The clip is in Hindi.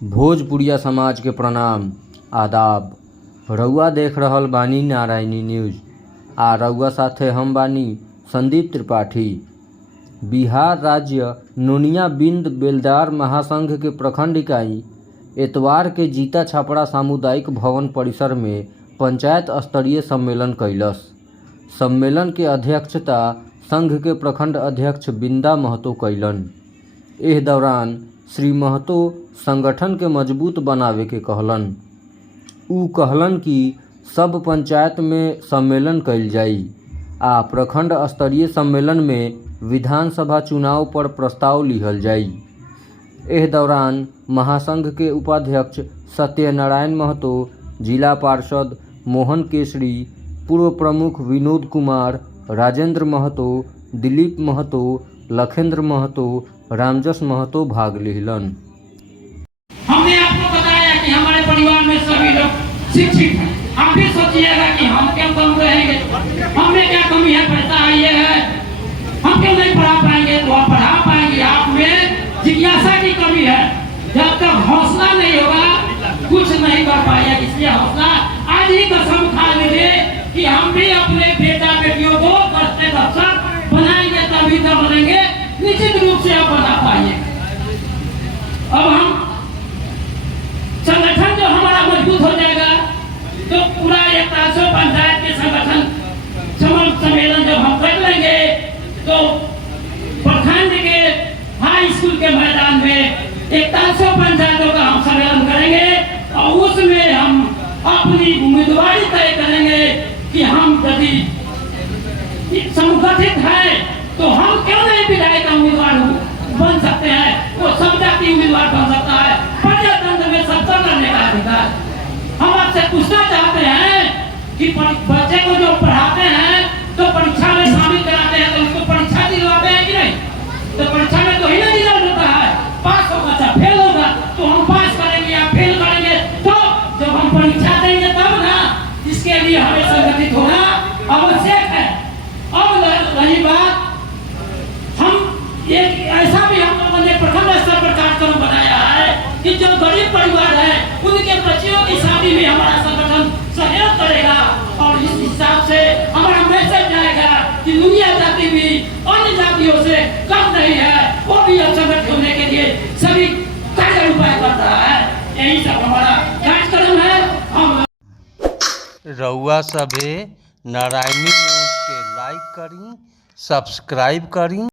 भोजपुरिया समाज के प्रणाम आदाब। रउआ देख रहल बानी नारायणी न्यूज आ रउआ साथे हम बानी संदीप त्रिपाठी। बिहार राज्य नोनिया बिंद बेलदार महासंघ के प्रखंड इकाई एतवार के जीता छापड़ा सामुदायिक भवन परिसर में पंचायत स्तरीय सम्मेलन कैलस। सम्मेलन के अध्यक्षता संघ के प्रखंड अध्यक्ष बिंदा महतो कैलन। एह दौरान श्री महतो संगठन के मजबूत बनावे के कहलन। ऊ कहलन कि सब पंचायत में सम्मेलन कैल जाई आ प्रखंड स्तरीय सम्मेलन में विधानसभा चुनाव पर प्रस्ताव लिहल जाई। एह दौरान महासंघ के उपाध्यक्ष सत्यनारायण महतो, जिला पार्षद मोहन केसरी, पूर्व प्रमुख विनोद कुमार, राजेंद्र महतो, दिलीप महतो, लखेंद्र महतो, रामजस महतो भाग लिहलन। हमने आपको बताया कि हमारे परिवार में सभी लोग शिक्षित हैं। आप भी सोचिएगा कि हम क्यों कम रहेंगे, हमें क्या कमी है, पैसा ये है, हम क्यों नहीं पढ़ा पाएंगे, तो आप पढ़ा पाएंगे। आप में जिज्ञासा की कमी है। जब तक हौसला नहीं होगा कुछ नहीं कर पाएगा। इसलिए हौसला आज ही कसम खा लीजिए कि हम भी अपने बेटा बेटियों को करते रक्षक बनाएंगे, तभी तो बनेंगे। निश्चित रूप से आप बना पाएंगे। अब हम संगठन जो हमारा मजबूत हो जाएगा तो पूरा 100 पंचायत के संगठन सम्मेलन जब हम कर लेंगे तो प्रखंड के हाई स्कूल के मैदान में 100 पंचायतों का हम सम्मेलन करेंगे और उसमें हम अपनी उम्मीदवारी तय करेंगे कि हम यदि संगठित है तो हम क्यों नहीं विधायक उम्मीदवार बन सकते हैं। वो सब जाति उम्मीदवार बन सकता है। प्रजातंत्र में सबका करने का अधिकार। हम आपसे पूछना चाहते हैं कि बच्चे को जो पढ़ाते हैं तो परीक्षा में शामिल कराते हैं तो उसको परीक्षा दिलवाते हैं कि नहीं। तो परीक्षा में तो ही ना रिजल्ट होता है। पास होगा अच्छा फेल होगा तो हम पास करेंगे या फेल करेंगे। तो जब हम परीक्षा देंगे तब ना, इसके लिए हमें संगठित होना आवश्यक है। अब रही बात, एक ऐसा भी हम लोगों ने प्रखंड स्तर पर कार्यक्रम बनाया है कि जो गरीब परिवार है उनके बच्चियों की शादी में हमारा संगठन सहयोग करेगा और इस हिसाब से हमारा मैसेज जाएगा कि दुनिया जाति भी अन्य जातियों से कम नहीं है। वो भी संगठित होने के लिए सभी कार्य उपाय कर रहा है। यही सब हमारा कार्यक्रम है। हम रउआ सभे नारायणी न्यूज के लाइक करी, सब्सक्राइब करी।